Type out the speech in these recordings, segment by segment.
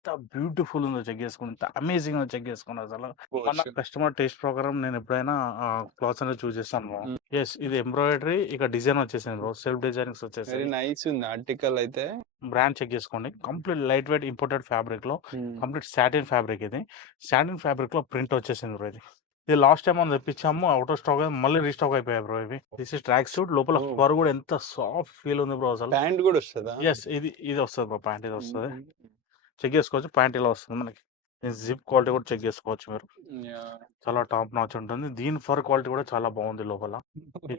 ఎంత బ్యూటిఫుల్ ఉందో చెక్ చేసుకుని ఎంత అమేజింగ్ ఉందో చెక్ చేసుకుని అసలు మన. కస్టమర్ టేస్ట్ ప్రకారం నేను ఎప్పుడైనా క్లాత్స్ అనేది చూస్ చేస్తాను. ఎస్ ఇది ఎంబ్రాయిడరీ ఇక డిజైన్ వచ్చేసింది బ్రో సెల్ఫ్ డిజైనింగ్స్ వెరీ వచ్చేసి నైస్ ఉంది ఆర్టికల్ అయితే. బ్రాండ్ చెక్ చేసుకోండి కంప్లీట్ లైట్ వెయిట్ ఇంపోర్టెడ్ ఫ్యాబ్రిక్లో. కంప్లీట్ సాటిన్ ఫ్యాబ్రిక్ ఇది సాటిన్ ఫ్యాబ్రిక్లో ప్రింట్ వచ్చేసింది బ్రో ఇది ఇది లాస్ట్ టైం మనం తెప్పించాము అవుట్ ఆఫ్ స్టాక్ మళ్ళీ రీస్టాక్ అయిపోయాయి బ్రో ఇవి దిస్ ఇస్ ట్రాక్ సూట్ లోపల! ఫర్ కూడా ఎంత సాఫ్ట్ ఫీల్ ఉంది బ్రో అసలు ప్యాంట్ కూడా వస్తదా? ఎస్ ఇది ఇది వస్తుంది బ్రో ప్యాంట్ ఇది వస్తుంది. చెక్ చేసుకోవచ్చు ప్యాంట్ ఇలా వస్తుంది మనకి జిప్ క్వాలిటీ కూడా చెక్ చేసుకోవచ్చు మీరు! చాలా టాప్ నాచ్ ఉంటుంది దీని ఫర్ క్వాలిటీ కూడా చాలా బాగుంది లోపల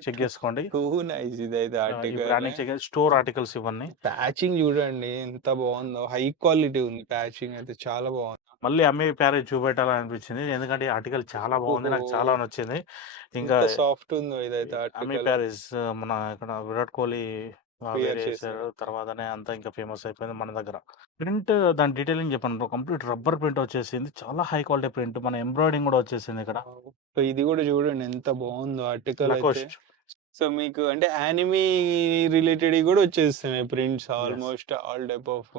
చెక్ చేసుకోండి చెక్ స్టోర్ ఆర్టికల్స్ ఇవన్నీ ప్యాచింగ్ చూడండి ఎంత బాగుందో. హై క్వాలిటీ ఉంది ప్యాచింగ్ అయితే చాలా బాగుంది. మళ్ళీ అమ్మే ప్యారేజ్ చూపెట్టాలని అనిపించింది ఎందుకంటే ఆర్టికల్ చాలా బాగుంది నాకు చాలా! నచ్చింది ఇంకా సాఫ్ట్ ఉందో ఇదైతే అమ్మే. ప్యారేజ్ మన ఇక్కడ విరాట్ కోహ్లీ చేశారు. చేశారు తర్వాతనే అంతా ఇంకా ఫేమస్ అయిపోయింది మన దగ్గర ప్రింట్ దాని డీటెయిలింగ్ చెప్పండి బ్రో కంప్లీట్ రబ్బర్ ప్రింట్ వచ్చేసింది చాలా హై క్వాలిటీ ప్రింట్ మన ఎంబ్రాయిడింగ్ కూడా వచ్చేసింది ఇక్కడ! సో ఇది కూడా చూడండి ఎంత బాగుందో ఆర్టికల్ అయితే. లకోస్ట్ సో మీకు అంటే యానిమీ రిలేటెడ్ కూడా వచ్చేస్తున్నాయి prints almost all type of.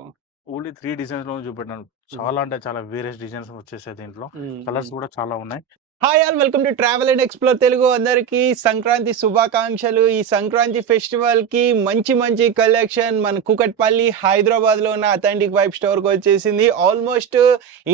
Only three డిజైన్స్లో చూపెట్టాను. చాలా అంటే చాలా వేరియస్ డిజైన్స్ వచ్చేసాయి దీంట్లో. కలర్స్. కూడా చాలా ఉన్నాయి hi all welcome to travel and explore Telugu అందరికి సంక్రాంతి శుభాకాంక్షలు. ఈ సంక్రాంతి ఫెస్టివల్కి మంచి మంచి కలెక్షన్ మన కుకట్పల్లి హైదరాబాద్లో ఉన్న అథెంటిక్ వైబ్ స్టోర్కి వచ్చేసింది. Almost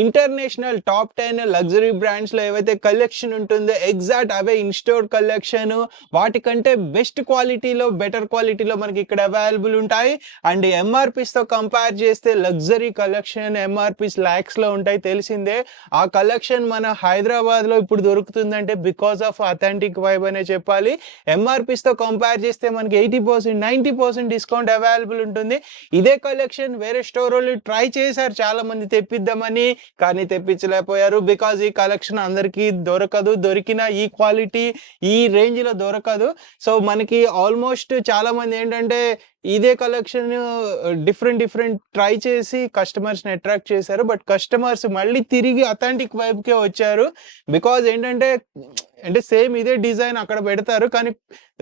international top ten luxury బ్రాండ్స్లో ఏవైతే కలెక్షన్ ఉంటుందో ఎగ్జాక్ట్ అవే ఇన్ స్టోర్ కలెక్షన్ వాటికంటే బెస్ట్ క్వాలిటీలో బెటర్ క్వాలిటీలో మనకి ఇక్కడ అవైలబుల్ ఉంటాయి. అండ్ ఎంఆర్పీస్తో కంపేర్ చేస్తే లగ్జరీ కలెక్షన్ ఎంఆర్పీస్ ల్యాక్స్లో ఉంటాయి తెలిసిందే. ఆ కలెక్షన్ మన హైదరాబాద్లో ఇప్పుడు దొరుకుతుందంటే బికాస్ ఆఫ్ అథెంటిక్ వైబ్ అనే చెప్పాలి. ఎంఆర్పిస్తో కంపేర్ చేస్తే మనకి eighty percent ninety percent discount available ఉంటుంది. ఇదే కలెక్షన్ వేరే స్టోర్ వాళ్ళు ట్రై చేశారు చాలా మంది తెప్పిద్దామని కానీ తెప్పించలేకపోయారు. బికాజ్ ఈ కలెక్షన్ అందరికీ దొరకదు దొరికిన ఈ క్వాలిటీ ఈ రేంజ్లో దొరకదు. సో మనకి ఆల్మోస్ట్ చాలా మంది ఏంటంటే ఇదే కలెక్షన్ డిఫరెంట్ డిఫరెంట్ ట్రై చేసి కస్టమర్స్ని అట్రాక్ట్ చేశారు. బట్ కస్టమర్స్ మళ్ళీ తిరిగి అథెంటిక్ వైపుకే వచ్చారు. బికాజ్ ఏంటంటే అంటే సేమ్ ఇదే డిజైన్ అక్కడ పెడతారు. కానీ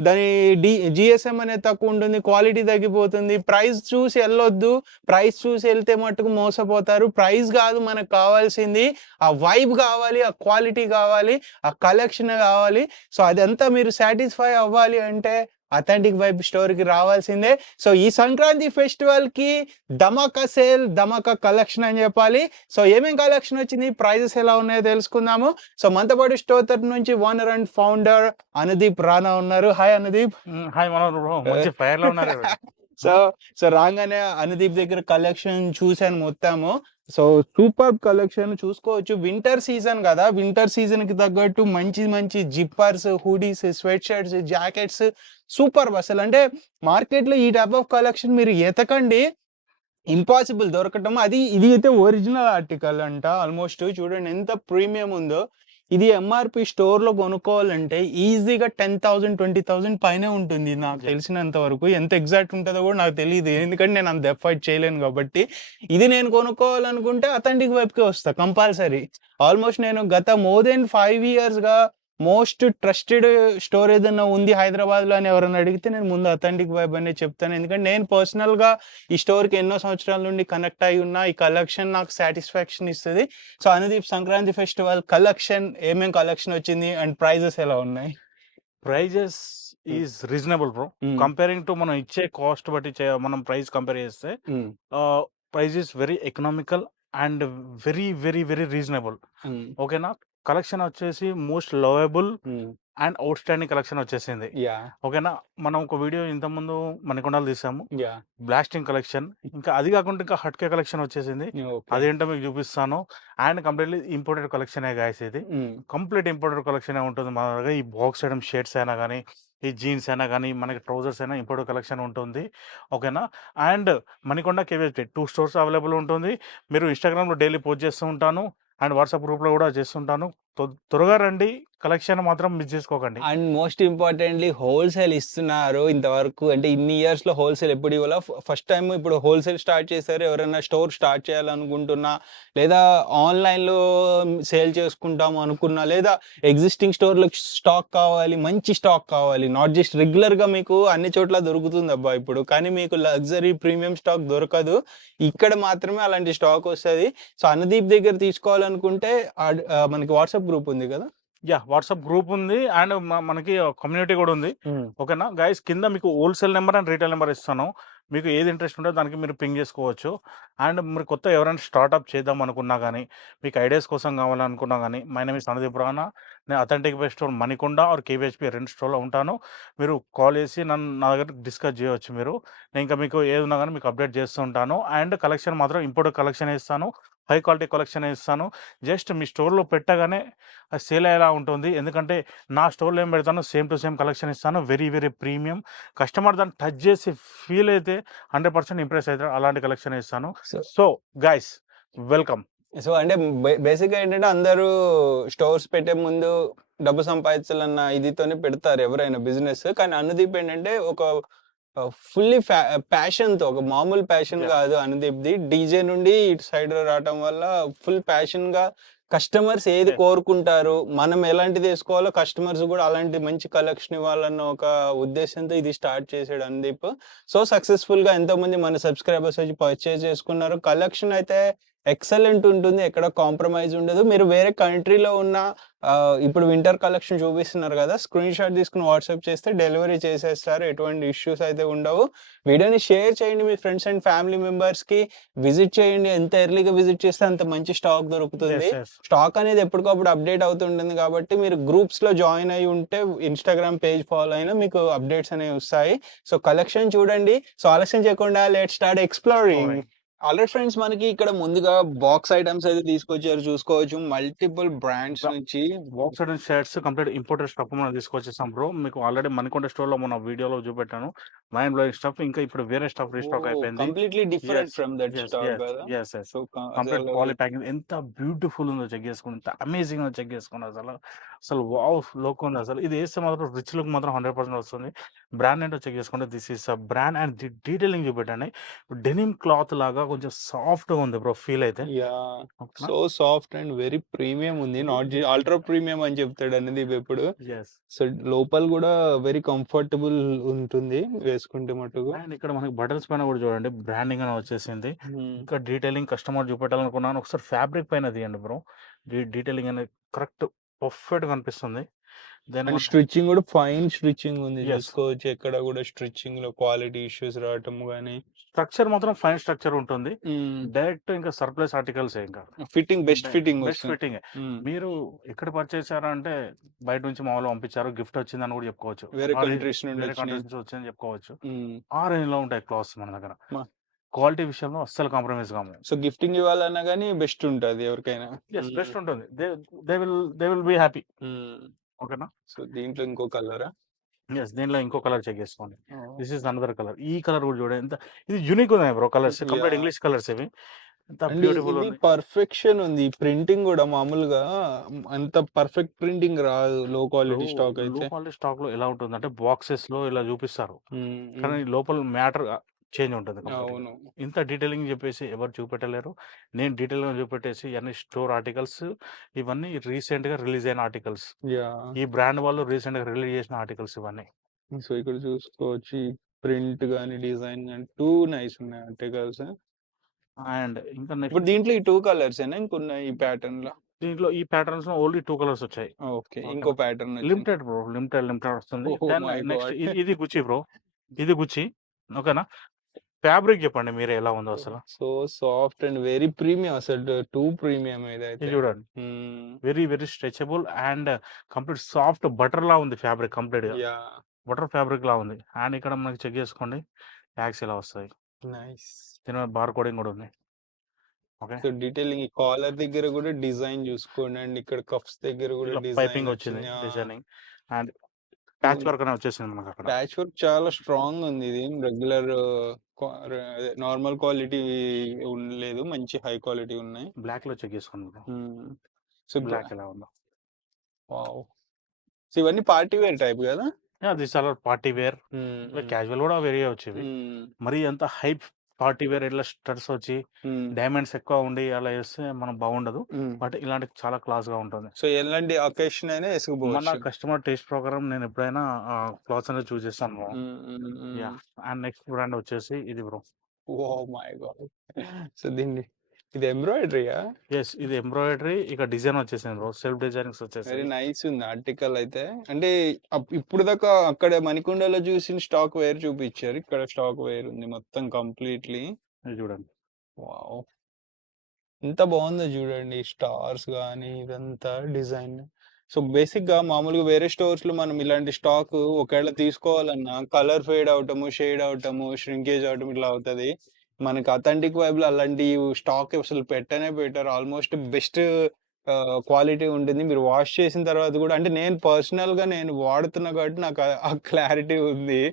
దాని డి జిఎస్ఎం అనేది తక్కువ ఉంటుంది. క్వాలిటీ తగ్గిపోతుంది. ప్రైస్ చూసి వెళ్ళొద్దు. ప్రైస్ చూసి వెళ్తే మట్టుకు మోసపోతారు. ప్రైస్ కాదు మనకు కావాల్సింది. ఆ వైబ్ కావాలి ఆ క్వాలిటీ కావాలి ఆ కలెక్షన్ కావాలి. సో అదంతా మీరు సాటిస్ఫై అవ్వాలి అంటే అథెంటిక్ వైబ్ స్టోర్కి రావాల్సిందే. సో ఈ సంక్రాంతి ఫెస్టివల్కి ధమాకా సేల్ ధమాకా కలెక్షన్ అని చెప్పాలి. సో ఏమేం కలెక్షన్ వచ్చింది ప్రైజెస్ ఎలా ఉన్నాయో తెలుసుకుందాము. సో మంతపాడు స్టోర్ తరపు నుంచి owner and founder Anudeep Rana ఉన్నారు. హాయ్ అనుదీప్. హాయ్ మంచి ఫైర్లో ఉన్నారు. సో సో రాగానే అనుదీప్ దగ్గర కలెక్షన్ చూశాను మొత్తము. సో సూపర్ కలెక్షన్ చూసుకోవచ్చు. వింటర్ సీజన్ కదా. వింటర్ సీజన్కి తగ్గట్టు మంచి మంచి zippers hoodies sweat shirts jackets super అసలు. అంటే మార్కెట్లో ఈ టైప్ ఆఫ్ కలెక్షన్ మీరు ఎతకండి ఇంపాసిబుల్ దొరకటం. అది ఇది అయితే ఒరిజినల్ ఆర్టికల్ అంట ఆల్మోస్ట్. చూడండి ఎంత ప్రీమియం ఉందో. ఇది ఎంఆర్పి స్టోర్లో కొనుక్కోవాలంటే ఈజీగా టెన్ థౌసండ్ ట్వంటీ థౌసండ్ పైనే ఉంటుంది. నాకు. తెలిసినంత వరకు. ఎంత ఎగ్జాక్ట్ ఉంటుందో కూడా నాకు తెలియదు ఎందుకంటే నేను అంత ఎఫర్ట్ చేయలేను కాబట్టి. ఇది నేను కొనుక్కోవాలనుకుంటే అథెంటిక్ వైపుకే వస్తా కంపల్సరీ. ఆల్మోస్ట్ నేను గత మోర్ దెన్ ఫైవ్ ఇయర్స్గా మోస్ట్ ట్రస్టెడ్ స్టోర్ ఏదైనా ఉంది హైదరాబాద్లో అని ఎవరైనా అడిగితే నేను ముందు అథెంటిక్ వైబ్ అనే చెప్తాను. ఎందుకంటే నేను పర్సనల్గా ఈ స్టోర్కి ఎన్నో సంవత్సరాల నుండి కనెక్ట్ అయి ఉన్నా ఈ కలెక్షన్ నాకు సాటిస్ఫాక్షన్ ఇస్తుంది. So Anudeep Sankranti festival collection ఏమేం కలెక్షన్ వచ్చింది అండ్ ప్రైజెస్ ఎలా ఉన్నాయి? Prices is reasonable bro. Comparing to మనం ఇచ్చే కాస్ట్ బట్టి మనం ప్రైస్ కంపేర్ చేస్తే price is very economical and very very very reasonable. ఓకేనా? కలెక్షన్ వచ్చేసి most lovable and outstanding collection వచ్చేసింది. ఓకేనా? మనం ఒక వీడియో ఇంతకుముందు మణికొండలు తీసాము. Blasting collection. ఇంకా అది కాకుండా ఇంకా హట్కే కలెక్షన్ వచ్చేసింది. అదేంటో మీకు చూపిస్తాను. And completely imported collection guys ఇది. కంప్లీట్ ఇంపోర్టెడ్ కలెక్షన్ ఉంటుంది. మన దగ్గర ఈ బాక్స్ ఐటమ్ షర్ట్స్ అయినా కానీ ఈ జీన్స్ అయినా కానీ మనకి ట్రౌజర్స్ అయినా ఇంపోర్టెడ్ కలెక్షన్ ఉంటుంది. ఓకేనా? And Manikonda KV two stores available ఉంటుంది. మీరు ఇన్స్టాగ్రామ్లో డైలీ పోస్ట్ చేస్తూ ఉంటాను. అండ్ వాట్సాప్ గ్రూప్లో కూడా చేస్తుంటాను. త్వరగా రండి. కలెక్షన్ మాత్రం మిస్ చేసుకోకండి. అండ్ మోస్ట్ ఇంపార్టెంట్లీ హోల్సేల్ ఇస్తున్నారు ఇంతవరకు. అంటే ఇన్ని ఇయర్స్లో హోల్సేల్ ఎప్పుడు ఇవ్వాల? ఫస్ట్ టైం ఇప్పుడు హోల్సేల్ స్టార్ట్ చేశారు. ఎవరైనా స్టోర్ స్టార్ట్ చేయాలనుకుంటున్నా లేదా ఆన్లైన్లో సేల్ చేసుకుంటాం అనుకున్నా లేదా ఎగ్జిస్టింగ్ స్టోర్లో స్టాక్ కావాలి మంచి స్టాక్ కావాలి. నాట్ జస్ట్ రెగ్యులర్గా మీకు అన్ని చోట్ల దొరుకుతుంది అబ్బా ఇప్పుడు. కానీ మీకు లగ్జరీ ప్రీమియం స్టాక్ దొరకదు. ఇక్కడ మాత్రమే అలాంటి స్టాక్ వస్తుంది. సో అనుదీప్ దగ్గర తీసుకోవాలనుకుంటే మనకి వాట్సాప్ గ్రూప్ ఉంది కదా? యా వాట్సాప్ గ్రూప్ ఉంది అండ్ మనకి కమ్యూనిటీ కూడా ఉంది. ఓకేనా? గైస్ కింద మీకు wholesale number and retail number ఇస్తాను. మీకు ఏది ఇంట్రెస్ట్ ఉంటే దానికి మీరు పింగ్ చేసుకోవచ్చు. అండ్ మీరు కొత్త ఎవరైనా స్టార్ట్అప్ చేద్దాం అనుకున్నా కానీ మీకు ఐడియాస్ కోసం కావాలనుకున్నా కానీ my name is Anudeep Rana నేను authentic best store Manikonda or KPHB రెండు స్టోర్లో ఉంటాను. మీరు కాల్ చేసి నన్ను నా దగ్గర డిస్కస్ చేయవచ్చు మీరు. నేను ఇంకా మీకు ఏది ఉన్నా కానీ మీకు అప్డేట్ చేస్తూ ఉంటాను. అండ్ కలెక్షన్ మాత్రం ఇంపోర్ట్ కలెక్షన్ ఇస్తాను. హై క్వాలిటీ కలెక్షన్ ఇస్తాను. జస్ట్ మీ స్టోర్లో పెట్టగానే సేల్ అయ్యేలా ఉంటుంది. ఎందుకంటే నా స్టోర్లో ఏం పెడతాను సేమ్ టు సేమ్ కలెక్షన్ ఇస్తాను. Very very premium. కస్టమర్ దాన్ని టచ్ చేసి ఫీల్ అయితే హండ్రెడ్ పర్సెంట్ ఇంప్రెస్ అవుతారు. అలాంటి కలెక్షన్ ఇస్తాను. So guys welcome. సో అంటే బేసిక్గా ఏంటంటే అందరూ స్టోర్స్ పెట్టే ముందు డబ్బు సంపాదించాలన్న ఇదితోనే పెడతారు ఎవరైనా బిజినెస్. కానీ అనుదీప్ ఏంటంటే ఒక ఫుల్లీ ప్యాషన్తో ఒక మామూలు ప్యాషన్. కాదు అనుదీప్ది డీజే నుండి ఇటు సైడ్ రావటం వల్ల ఫుల్ ప్యాషన్గా కస్టమర్స్ ఏది. కోరుకుంటారు మనం ఎలాంటిది వేసుకోవాలో కస్టమర్స్ కూడా అలాంటి మంచి కలెక్షన్ ఇవ్వాలన్న ఒక ఉద్దేశంతో ఇది స్టార్ట్ చేసాడు అనుదీప్ సో సక్సెస్ఫుల్గా ఎంతో మంది మన సబ్స్క్రైబర్స్ వచ్చి పర్చేజ్ చేసుకున్నారు కలెక్షన్ అయితే ఎక్సలెంట్ ఉంటుంది ఎక్కడ కాంప్రమైజ్ ఉండదు. మీరు వేరే కంట్రీలో ఉన్న ఇప్పుడు వింటర్ కలెక్షన్ చూపిస్తున్నారు కదా స్క్రీన్ షాట్ తీసుకుని వాట్సాప్ చేస్తే డెలివరీ చేసేస్తారు ఎటువంటి ఇష్యూస్ అయితే ఉండవు. వీడియోని షేర్ చేయండి మీ ఫ్రెండ్స్ అండ్ ఫ్యామిలీ మెంబర్స్కి విజిట్ చేయండి ఎంత ఎర్లీగా విజిట్ చేస్తే అంత మంచి స్టాక్ దొరుకుతుంది. స్టాక్ అనేది ఎప్పటికప్పుడు అప్డేట్ అవుతుంటుంది కాబట్టి మీరు గ్రూప్స్లో జాయిన్ అయి ఉంటే ఇన్స్టాగ్రామ్ పేజ్ ఫాలో అయినా మీకు అప్డేట్స్ అనేవి వస్తాయి. సో కలెక్షన్ చూడండి. సో ఆలస్యం చేయకుండా let start exploring. Already friends మనకి ఇక్కడ ముందుగా బాక్స్ ఐటమ్స్ అయితే తీసుకొచ్చారు చూసుకోవచ్చు. మల్టిపుల్ బ్రాండ్స్ నుంచి box and shirts complete imported stuff మనం తీసుకొచ్చేసాం బ్రో మీకు ఆల్రెడీ మణికొండ స్టోర్లో మన వీడియోలో చూపెట్టాను. మైండ్ బ్లోయింగ్ స్టఫ్ ఇంకా ఇప్పుడు వేరే స్టఫ్ రీస్టాక్ అయిపోయింది. Completely different from that yes, stock yes, complete quality packing ఎంత బ్యూటిఫుల్ ఉందో చెక్ చేసుకోండి ఎంత అమేజింగ్ ఉందో చెక్ చేసుకోండి అసలు. అసలు వావ్! లుక్ ఉంది. అసలు ఇది వేస్తే మాత్రం రిచ్ లుక్ మాత్రం హండ్రెడ్ పర్సెంట్ వస్తుంది. బ్రాండ్ ఏంటో చెక్ చేసుకోండి this is a brand and detailing చూపెట్టండి. డెనిమ్ క్లాత్ లాగా కొంచెం సాఫ్ట్గా ఉంది బ్రో ఫీల్ అయితే? So soft and very premium ఉంది. నాట్ అల్ట్రా ప్రీమియం అని చెప్తాడు అనేది Yes. సో లోపల కూడా వెరీ కంఫర్టబుల్ ఉంటుంది వేసుకుంటే మటుకు. అండ్ ఇక్కడ మనకి బటన్స్ పైన కూడా చూడండి. బ్రాండింగ్ అని వచ్చేసింది. ఇంకా డీటెయిలింగ్ కస్టమర్ చూపెట్టాలనుకున్నాను. ఒకసారి ఫ్యాబ్రిక్ పైన తీయండి బ్రో. డీటెయిలింగ్ అనేది కరెక్ట్ పర్ఫెక్ట్ కనిపిస్తుంది. దెన్ అండ్ స్టిచ్చింగ్ కూడా ఫైన్ స్టిచ్చింగ్ ఉంది. చూసుకోవచ్చు ఎక్కడ కూడా స్టిచ్చింగ్లో క్వాలిటీ ఇష్యూస్ రావటం కానీ స్ట్రక్చర్ మాత్రం ఫైన్ స్ట్రక్చర్ ఉంటుంది. డైరెక్ట్ ఇంకా సర్ప్లస్ ఆర్టికల్స్ ఇంకా fitting best fitting best fitting. మీరు ఎక్కడ పర్చేస్ అంటే బయట నుంచి మామూలు పంపించారు. గిఫ్ట్ వచ్చిందని కూడా చెప్పుకోవచ్చు. వేరే కంట్రీస్ నుండి వచ్చిందని చెప్పుకోవచ్చు. ఆ రేంజ్లో ఉంటాయి క్లాత్స్ మన దగ్గర. క్వాలిటీ విషయంలో అస్సలు కాంప్రమైజ్ కాము. సో గిఫ్టింగ్ ఇవ్వాలన్నా కానీ బెస్ట్ ఉంటుంది ఎవరికైనా. ఎస్ బెస్ట్ ఉంటుంది. They will they will be happy. ఓకేనా? సో దీంట్లో ఇంకో కలరా? ఎస్ దీనిలో ఇంకో కలర్ చెక్ చేసుకోండి. దిస్ ఇస్ అనదర్ కలర్ ఈ కలర్ కూడా చూడండి. ఎంత ఇది యూనిక్ ఉన్నాయి bro colours. Complete. English colours ఇవి. బ్యూటిఫుల్ పర్ఫెక్షన్ ఉంది. ప్రింటింగ్ కూడా మామూలుగా అంత పర్ఫెక్ట్ ప్రింటింగ్ రాదు. లో క్వాలిటీ స్టాక్లో అయితే. క్వాలిటీ స్టాక్లో ఎలా ఉంటుంది అంటే బాక్సెస్లో ఇలా చూపిస్తారు. మ్మ్. కానీ లోపల మ్యాటర్ చేంజ్ ఉంటుంది. అవును. ఇంత డీటెయిలింగ్ చెప్పేసి ఎవరు చూపెట్టలేరు. నేను డీటెయిల్గా చూపెట్టేసి అన్ని స్టోర్ ఆర్టికల్స్ ఇవన్నీ రీసెంట్గా రిలీజ్ అయిన ఆర్టికల్స్. ఈ బ్రాండ్ వాళ్ళు రీసెంట్గా రిలీజ్ చేసిన ఆర్టికల్స్ ఇవన్నీ. సో ఇక్కడ చూసుకోవచ్చు ప్రింట్ గానీ డిజైన్ గానీ టూ నైస్ ఉన్నాయి ఆర్టికల్స్ అండ్ ఇంకా ఇప్పుడు దీంట్లో ఈ టూ కలర్స్ ఇంకున్నాయి ఈ ప్యాటర్న్లో దీంట్లో ఈ ప్యాటర్న్స్లో ఓన్లీ టూ కలర్స్ వచ్చాయి. ఓకే. ఇంకో pattern limited bro limited limited వస్తుంది. నెక్స్ట్ ఇది గుచ్చి బ్రో. ఇది గుచ్చి ఓకేనా? ఫ్యాబ్రిక్ చెప్పండి మీరే ఎలా ఉందో అసలు. So soft and very premium అసలు టూ ప్రీమియం ఇది చూడండి. Very very stretchable and complete soft butter లా ఉంది ఫ్యాబ్రిక్ కంప్లీట్గా బటర్ ఫ్యాబ్రిక్ లా ఉంది. అండ్ ఇక్కడ మనకి చెక్ చేసుకోండి. ట్యాక్స్ ఇలా వస్తాయి. నైస్. దీని బార్ కోడింగ్ కూడా ఉంది. ఓకే. సో డీటెయిలింగ్ ఈ కాలర్ దగ్గర కూడా డిజైన్ చూసుకోండి అండ్ ఇక్కడ కప్స్ దగ్గర కూడా పైపింగ్ వచ్చింది. డిజైనింగ్. అండ్ ప్యాచ్ వర్క్ అనేది వచ్చేసింది మనకు అక్కడ. ప్యాచ్ వర్క్ చాలా స్ట్రాంగ్ ఉంది. ఇది రెగ్యులర్ నార్మల్ క్వాలిటీ లేదు మంచి హై క్వాలిటీ ఉన్నాయి. బ్లాక్లో చెక్ చేసుకోండి బ్రో. సో బ్లాక్ ఎలా ఉందో. వావ్. సో ఇవన్నీ పార్టీ వేర్ టైప్ కదా? This are party wear. Casual కూడా వేరే వచ్చేవి. మరి అంత హైప్ పార్టీ వేర్ ఇట్లా స్టడ్స్ వచ్చి డైమండ్స్ ఎక్కువ ఉండి అలా వేస్తే మనం బాగుండదు. బట్ ఇలాంటి చాలా క్లాస్గా ఉంటుంది. సో ఎలాంటి అకేషన్ అయినా మన కస్టమర్ టేస్ట్ ప్రకారం నేను ఎప్పుడైనా క్లాత్స్ అనేది చూస్ చేస్తాను యా అండ్ నెక్స్ట్ బ్రాండ్ వచ్చేసి ఇది bro. Oh my god. So దీన్ని ఇది ఎంబ్రాయిడరీయా ఎస్ ఇది ఎంబ్రాయిడరీ. ఇక డిజైన్ వచ్చేసింది బ్రో. సెల్ఫ్ డిజైనింగ్స్ వెరీ వచ్చేసి నైస్ ఉంది ఆర్టికల్ అయితే. అంటే అప్- ఇప్పుడు దాకా అక్కడ మణికొండలో చూసిన స్టాక్ వేర్ చూపించారు. ఇక్కడ స్టాక్ వేర్ ఉంది మొత్తం కంప్లీట్లీ. ఇది చూడండి. వావ్. ఎంత బాగుందో చూడండి. స్టార్స్ కానీ ఇదంతా డిజైన్. సో బేసిక్గా మామూలుగా వేరే స్టోర్స్లో మనం ఇలాంటి స్టాక్ ఒకవేళ తీసుకోవాలన్నా కలర్ ఫేడ్ అవటము షేడ్ అవటము ష్రింకేజ్ అవటం ఇట్లా అవుతుంది. మనకి అథెంటిక్ వైబ్లో అలాంటి స్టాక్ అసలు పెట్టనే పెట్టారు ఆల్మోస్ట్ బెస్ట్ క్వాలిటీ ఉంటుంది. మీరు వాష్ చేసిన తర్వాత కూడా అంటే నేను పర్సనల్గా నేను వాడుతున్నా కాబట్టి నాకు ఆ- క్లారిటీ ఉంది.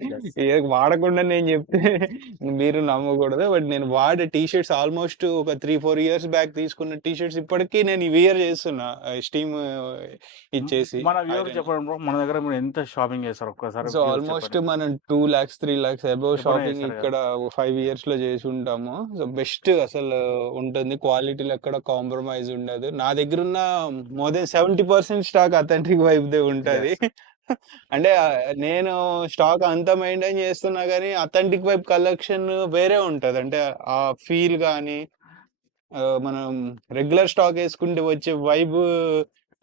వాడకుండా నేను చెప్తే మీరు నమ్మకూడదు. బట్ నేను వాడే టీ షర్ట్స్ ఆల్మోస్ట్ ఒక త్రీ ఫోర్ ఇయర్స్ బ్యాక్ తీసుకున్న టీ షర్ట్స్ ఇప్పటికీ నేను వియర్ చేస్తున్నా. స్టీమ్ ఇచ్చేసి మన చెప్పండి మన దగ్గర ఎంత షాపింగ్ చేస్తారు? ఒక్కసారి సో ఆల్మోస్ట్. మనం two lakhs three lakhs above shopping ఇక్కడ ఫైవ్ ఇయర్స్లో చేసి ఉంటాము. సో బెస్ట్ అసలు ఉంటుంది. క్వాలిటీలో ఎక్కడ కాంప్రమైజ్ ఉండదు. నా దగ్గర ఉన్న more than seventy percent stock authentic vibe they ఉంటది. అంటే నేను స్టాక్ అంత మెయింటైన్ చేస్తున్నా కానీ అథెంటిక్ వైబ్ కలెక్షన్ వేరే ఉంటది. అంటే ఆ ఫీల్ కానీ మనం రెగ్యులర్ స్టాక్ వేసుకుంటే వచ్చే వైబ్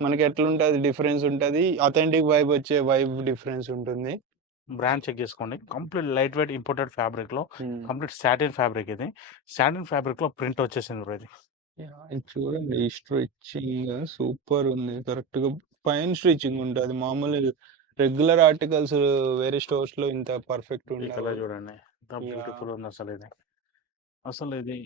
మనకి ఎట్లుంటది డిఫరెన్స్ ఉంటది. అథెంటిక్ వైబ్ వచ్చే వైబ్ డిఫరెన్స్ ఉంటుంది. బ్రాండ్ చెక్ చేసుకోండి. కంప్లీట్ లైట్ వెయిట్ ఇంపోర్టెడ్ ఫ్యాబ్రిక్లో కంప్లీట్ సాటిన్ ఫ్యాబ్రిక్ ఇది. సాటిన్ ఫ్యాబ్రిక్లో ప్రింట్ వచ్చేసింది బ్రో ఇది. యా, ఇది చూడండి ఈ స్టిచ్చింగ్ సూపర్ ఉంది. కరెక్ట్గా ఫైన్ స్టిచ్చింగ్ ఉంటుంది. మామూలు రెగ్యులర్ ఆర్టికల్స్ వేరే స్టోర్స్లో ఇంత పర్ఫెక్ట్ ఈ కలర్ ఉండదు చూడండి. ఎంత. బ్యూటిఫుల్ ఉంది అసలు ఇది. అసలు ఇది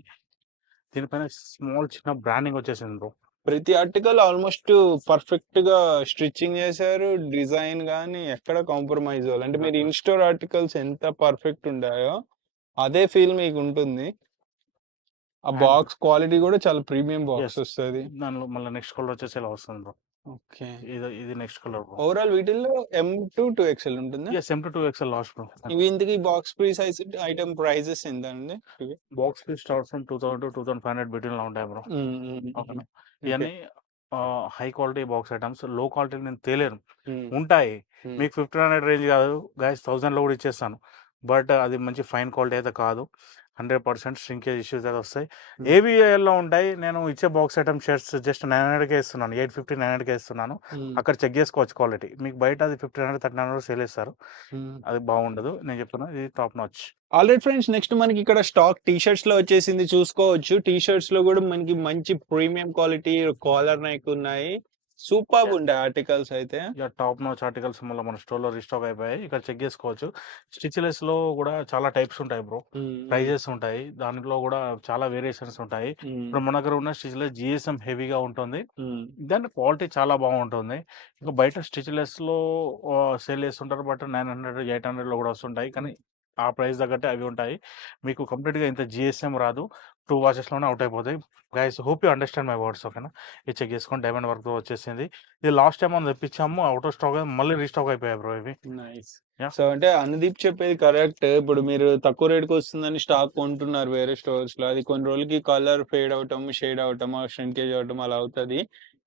దీనిపైన స్మాల్ చిన్న బ్రాండింగ్ వచ్చేసింది బ్రో. ప్రతి ఆర్టికల్ ఆల్మోస్ట్ పర్ఫెక్ట్గా స్టిచ్చింగ్ చేశారు. డిజైన్ గానీ ఎక్కడ కాంప్రమైజ్ అవ్వాలి. అంటే మీరు ఇన్ స్టోర్ ఆర్టికల్స్ ఎంత పర్ఫెక్ట్ ఉంటాయో అదే ఫీల్ మీకు ఉంటుంది. ఆ బాక్స్ క్వాలిటీ కూడా చాలా ప్రీమియం బాక్స్. వస్తుంది. దానిలో మళ్ళీ నెక్స్ట్ కలర్ వచ్చేసి ఇలా వస్తుంది బ్రో? ఓకే. ఇది ఇది నెక్స్ట్ కలర్ ఓవరాల్ వీటిల్లో ఎం టూ టూ ఎక్స్ఎల్ ఉంటుంది? Yes M to two XL last bro. ఇవి ఇంతకీ box free size item prices ఎంత అండి? Box fee start from two thousand to two thousand five hundred బిట్వీన్లో ఉంటాయి bro. Okay. ఇవన్నీ high quality box ఐటమ్స్లో quality నేను తేలేను. ఉంటాయి. మీకు ఫిఫ్టీన్ హండ్రెడ్ రేంజ్ కాదు. గైస్ థౌసండ్లో కూడా ఇచ్చేస్తాను. బట్ అది మంచి ఫైన్ క్వాలిటీ అయితే కాదు. హండ్రెడ్ పర్సెంట్ శ్రింకేజ్ ఇష్యూస్ అయితే వస్తాయి. ఏబిఐఎల్లో ఉంటాయి నేను ఇచ్చే box item shirts just nine హండ్రెడ్కే ఇస్తున్నాను. ఎయిట్ ఫిఫ్టీ నైన్ హండ్రెడ్కే ఇస్తున్నాను. అక్కడ చెక్ చేసుకోవచ్చు క్వాలిటీ మీకు బయట అది fifteen hundred thirty hundred sale ఇస్తారు. అది బాగుండదు. నేను చెప్తున్నా ఇది top notch already friends next మనకి ఇక్కడ స్టాక్ టీ షర్ట్స్లో వచ్చేసింది చూసుకోవచ్చు. టీ షర్ట్స్లో కూడా మనకి మంచి ప్రీమియం క్వాలిటీ కాలర్ నైక్ ఉన్నాయి. సూపర్. ఉంటాయి ఆర్టికల్స్ అయితే. ఇక టాప్ నాచ్ ఆర్టికల్స్ మళ్ళీ మన స్టోర్లో రీస్టాక్ అయిపోయాయి. ఇక్కడ చెక్ చేసుకోవచ్చు. స్టిచ్లెస్లో కూడా చాలా టైప్స్ ఉంటాయి బ్రో. ప్రైజెస్ ఉంటాయి. దాంట్లో కూడా చాలా వేరియేషన్స్ ఉంటాయి. ఇప్పుడు మన దగ్గర ఉన్న స్టిచ్లెస్ జిఎస్ఎం హెవీగా ఉంటుంది. దాని క్వాలిటీ చాలా బాగుంటుంది. ఇంకా బయట స్టిచ్లెస్లో సేల్ చేస్తుంటారు. బట్ నైన్ హండ్రెడ్ ఎయిట్ హండ్రెడ్లో కూడా వస్తుంటాయి. కానీ ఆ ప్రైస్ తగ్గట్టే అవి ఉంటాయి. మీకు కంప్లీట్గా ఇంత జిఎస్ఎం రాదు. టూ వాచెస్లోనే అవుట్ అయిపోతాయి. Guys hope you understand my words ఓకేనా ఇది చెక్ చేసుకొని డైమండ్ వర్క్ వచ్చేసింది. ఇది లాస్ట్ టైం మనం తెప్పించాము అవుట్ ఆఫ్ స్టాక్ మళ్ళీ రీస్టాక్ అయిపోయాయి బ్రో ఇవి. సో అంటే అనుదీప్ చెప్పేది కరెక్ట్ ఇప్పుడు మీరు తక్కువ రేట్కి వస్తుందని స్టాక్ కొంటున్నారు వేరే స్టోర్స్లో. అది కొన్ని రోజులకి కలర్ ఫేడ్ అవటం షేడ్ అవటం ష్రింకేజ్ అవటం అలా అవుతుంది.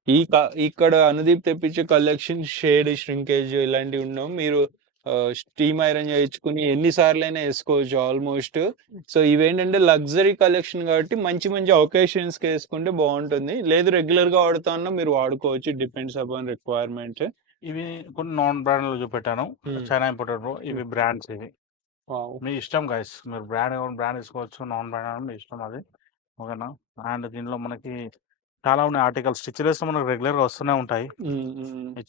ఈ ఇక్కడ అనుదీప్ తెప్పించే కలెక్షన్ షేడ్ ష్రింకేజ్ ఇలాంటివి ఉండవు. మీరు స్టీమ్ ఐరన్ చేయించుకుని ఎన్నిసార్లు అయినా వేసుకోవచ్చు ఆల్మోస్ట్. సో ఇవేంటంటే లగ్జరీ కలెక్షన్ కాబట్టి మంచి మంచి ఒకేషన్స్కి వేసుకుంటే బాగుంటుంది. లేదు రెగ్యులర్గా వాడుతున్నా మీరు వాడుకోవచ్చు. డిపెండ్స్ అపాన్ రిక్వైర్మెంట్ ఇవి కొన్ని నాన్ బ్రాండ్లో చూపెట్టాను చైనా ఇంపోర్టెడ్ బ్రో. ఇవి బ్రాండ్స్ ఇవి. మీ ఇష్టం గైస్. మీరు బ్రాండ్ బ్రాండ్ తీసుకోవచ్చు నాన్ బ్రాండ్ మీ ఇష్టం అది. ఓకేనా? అండ్ దీనిలో మనకి చాలా ఉన్నాయి ఆర్టికల్స్. స్టిచ్లెస్ మనకు రెగ్యులర్గా వస్తూనే ఉంటాయి.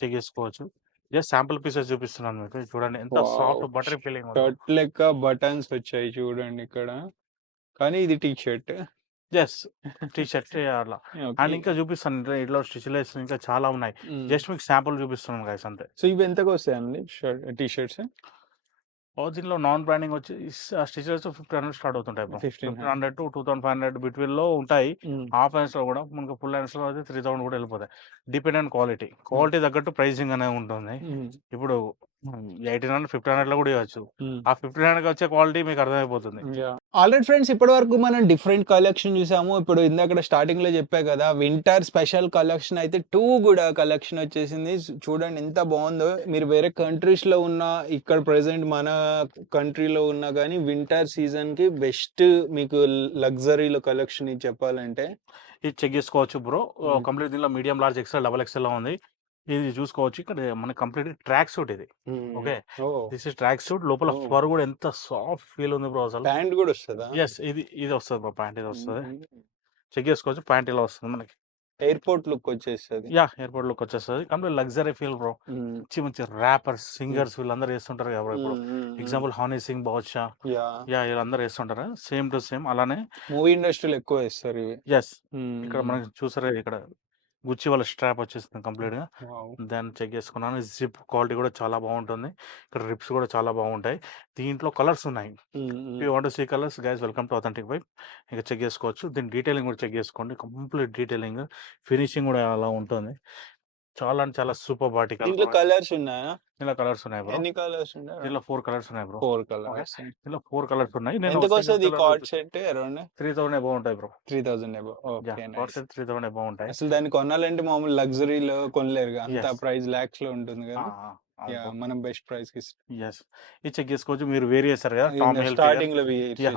చెక్ చేసుకోవచ్చు. జస్ట్ శాంపుల్ పీసెస్ చూపిస్తున్నాను మీకు. చూడండి ఎంత. సాఫ్ట్ బటరీ ఫీలింగ్ షర్ట్ లెక్క బటన్స్ వచ్చాయి చూడండి ఇక్కడ. కానీ ఇది T shirt just T shirt అట్లా అండ్ ఇంకా చూపిస్తాను ఇట్లా స్టిచ్లెస్ ఇంకా చాలా ఉన్నాయి. జస్ట్ మీకు శాంపుల్ చూపిస్తున్నాను గైస్ అంతే. సో ఇవి ఎంతకు వస్తాయండి షర్ట్ టీ షర్ట్స్ దీనిలో నాన్ బ్రాండింగ్ వచ్చి స్టిచెస్ ఫిఫ్టీన్ హండ్రెడ్ స్టార్ట్ అవుతుంటాయి bro 1500. Fifteen hundred to two thousand five hundred బిట్వీన్లో ఉంటాయి. హాఫ్ హ్యాండ్స్లో కూడా మనకు ఫుల్ హ్యాండ్స్లో అయితే త్రీ థౌసండ్ కూడా వెళ్ళిపోతాయి. డిపెండ్ ఆన్ క్వాలిటీ క్వాలిటీ తగ్గట్టు ప్రైసింగ్ అనేది ఉంటుంది. ఇప్పుడు ఎయిటీన్ హండ్రెడ్ ఫిఫ్టీన్ హండ్రెడ్లో కూడా ఇవ్వచ్చు. ఆ ఫిఫ్టీన్ హండ్రెడ్ వచ్చే క్వాలిటీ మీకు అర్థమైపోతుంది. ఆల్రెడీ ఫ్రెండ్స్ ఇప్పటి వరకు మనం డిఫరెంట్ కలెక్షన్ చూసాము. ఇప్పుడు ఇందాక స్టార్టింగ్లో చెప్పా కదా వింటర్ స్పెషల్ కలెక్షన్ అయితే టూ కూడా కలెక్షన్ వచ్చేసింది. చూడండి ఎంత బాగుందో. మీరు వేరే కంట్రీస్లో ఉన్న ఇక్కడ ప్రెసెంట్ మన కంట్రీలో ఉన్నా కానీ వింటర్ సీజన్కి బెస్ట్ మీకు లగ్జరీలో కలెక్షన్ ఇది చెప్పాలంటే. ఇది చెక్ చేసుకోవచ్చు బ్రో. కంప్లీట్ దీనిలో మీడియం లార్జ్ ఎక్సెల్ డబల్ ఎక్సెల్లో ఉంది. ఇది చూసుకోవచ్చు. ఇక్కడ మనకి కంప్లీట్ ట్రాక్ సూట్ ఇది. Okay? This is track suit. లోపల. ఫర్ కూడా ఎంత సాఫ్ట్ ఫీల్ ఉంది బ్రో అసలు. ప్యాంట్ కూడా వస్తుందా? ఎస్ ఇది ఇది వస్తుంది బ్రో. ప్యాంట్ ఇది వస్తుంది. చెక్ చేసుకోవచ్చు. ప్యాంట్ ఇలా వస్తుంది మనకి. ఎయిర్పోర్ట్ లుక్ వచ్చేస్తుంది. యా! ఎయిర్పోర్ట్లోకి వచ్చేస్తుంది. Complete luxury feel bro. మంచి మంచి ర్యాపర్స్ సింగర్స్ వీళ్ళందరూ వేస్తుంటారు కదా ఇప్పుడు. Example Honey Singh Badshah yeah. Yeah! వీళ్ళందరూ వేస్తుంటారు. సేమ్ టు సేమ్ అలానే మూవీ ఇండస్ట్రీలో ఎక్కువ వేస్తారు ఇవి. ఎస్ ఇక్కడ మనకి చూసారా ఇక్కడ గుచ్చి వాళ్ళ స్ట్రాప్ వచ్చేస్తుంది కంప్లీట్గా. దాన్ని చెక్ చేసుకున్నాను. జిప్ క్వాలిటీ కూడా చాలా బాగుంటుంది. ఇక్కడ రిప్స్ కూడా చాలా బాగుంటాయి. దీంట్లో కలర్స్ ఉన్నాయి. You want see colours guys welcome to authentic vibe ఇక చెక్ చేసుకోవచ్చు. దీని డీటెయిలింగ్ కూడా చెక్ చేసుకోండి. Complete detailing. ఫినిషింగ్ కూడా అలా ఉంటుంది. చాలా అంటే చాలా సూపర్ బాటి దీంట్లో కలర్స్ ఉన్నాయా? ఇలా కలర్స్ ఉన్నాయి బ్రో. ఎన్ని కలర్స్ ఉన్నాయి? దీనిలో ఫోర్ కలర్స్ ఉన్నాయి బ్రో. Four colours. దీనిలో ఫోర్ కలర్స్ ఉన్నాయి. నేను ఎంతకు వస్తుంది cord set around? Three thousand ఉంటాయి bro. Three thousand above okay cord set three thousand above ఉంటాయి. అసలు దాన్ని కొనాలంటే మామూలు లగ్జరీలో కొనలేరు. అంత. ప్రైస్ లాక్స్లో ఉంటుంది కదా? మనం బెస్ట్ ప్రైస్కి ఇది చెక్ చేసుకోవచ్చు మీరు వేరే చేస్తారు కదా టామ్ స్టార్టింగ్లో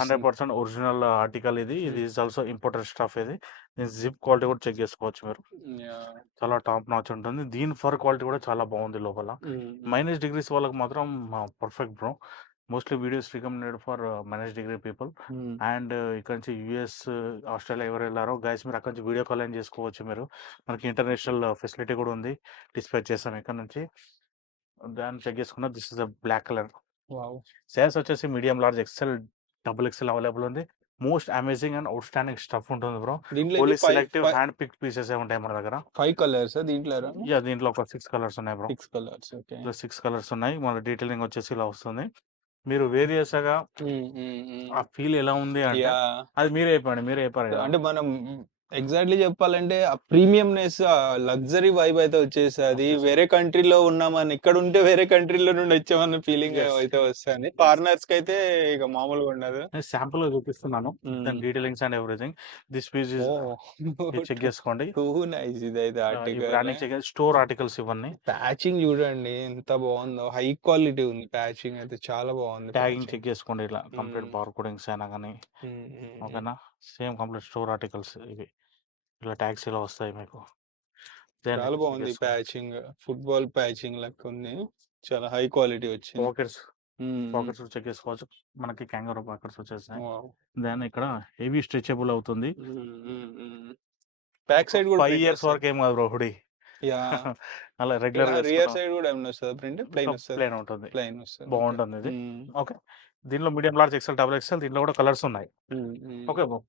హండ్రెడ్ పర్సెంట్ ఒరిజినల్ ఆర్టికల్ ఇది. ఇది ఇస్ ఆల్సో ఇంపోర్టెడ్ స్టఫ్ ఇది. జిప్ క్వాలిటీ కూడా చెక్ చేసుకోవచ్చు మీరు. చాలా టాప్ నాచ్ ఉంటుంది. దీని ఫర్ క్వాలిటీ కూడా చాలా బాగుంది లోపల. మైనస్ డిగ్రీస్ వాళ్ళకి మాత్రం perfect bro. Mostly videos recommended for minus degree people. And ఇక్కడ నుంచి యూఎస్ ఆస్ట్రేలియా ఎవరు వెళ్ళారో గైస్ మీరు అక్కడ నుంచి వీడియో కాల్ అయిన చేసుకోవచ్చు మీరు. మనకి ఇంటర్నేషనల్ ఫెసిలిటీ కూడా ఉంది. డిస్పాచ్ చేస్తాం ఇక్కడ నుంచి. దాన్ని చెక్ చేసుకున్న. This is the black colour. Size వచ్చేసి medium large XL double XL available ఉంది. Most amazing and outstanding stuff ఉంటుంది bro. Only selective hand pick pieces ఉంటాయి మన దగ్గర. ఫైవ్ కలర్స్ దీంట్లో యా దీంట్లో ఒక సిక్స్ కలర్స్ ఉన్నాయి bro. Six colours okay. Six colours ఉన్నాయి. మన డీటెయిలింగ్ వచ్చేసి ఇలా వస్తుంది. మీరు వేరు చేసాగా ఆ ఫీల్ ఎలా ఉంది అంటే అది మీరే చెప్పండి. మీరే చెప్పారు కదా. అంటే మనం ఎగ్జాక్ట్లీ చెప్పాలంటే ఆ ప్రీమియంనెస్ ఆ లగ్జరీ వైబ్ అయితే వచ్చేసది వేరే కంట్రీలో ఉన్నామని ఇక్కడ ఉంటే వేరే కంట్రీలో నుండి వచ్చామన్న ఫీలింగ్ Yes. అయితే వస్తుంది. ఫారినర్స్కి అయితే ఇక మామూలుగా ఉండదు. నేను శాంపుల్ చూపిస్తున్నాను. దాని detailings and everything this piece check చేసుకోండి. టూ నైస్ ఇదైతే article branding check store articles ఇవన్నీ ప్యాచింగ్ చూడండి ఎంత బాగుందో. హై క్వాలిటీ ఉంది ప్యాచింగ్ అయితే చాలా బాగుంది ట్యాగింగ్ చెక్ చేసుకోండి ఇలా కంప్లీట్ Mm. బార్ కోడింగ్స్ అయినా కానీ. ఓకేనా సేమ్ కంప్లీట్ స్టోర్ ఆర్టికల్స్ ఇవి ఇలా ట్యాక్స్ ఇలా వస్తాయి మీకు. Then చాలా బాగుంది. ప్యాచింగ్. ఫుట్బాల్ ప్యాచింగ్ లెక్క ఉంది. చాలా హై క్వాలిటీ వచ్చింది. పాకెట్స్. పాకెట్స్ చెక్ చేసుకోవచ్చు. మనకి క్యాంగరో పాకెట్స్ వచ్చేస్తాయి Wow. దెన్ ఇక్కడ హెవీ స్ట్రెచబుల్ అవుతుంది. బ్యాక్ సైడ్ కూడా ఫైవ్ ఇయర్స్ వరకు ఏం కాదు బ్రో హుడి. అలా రెగ్యులర్ రియర్ సైడ్ కూడా ఏమైనా వస్తుందా ప్రింట్? ప్లెయిన్ వస్తుంది. ప్లేన్ ఉంటుంది. ప్లెయిన్ వస్తుంది. బాగుంటుంది ఇది ఓకే. దీనిలో medium large XL double XL దీంట్లో కూడా కలర్స్ ఉన్నాయి. Okay bro.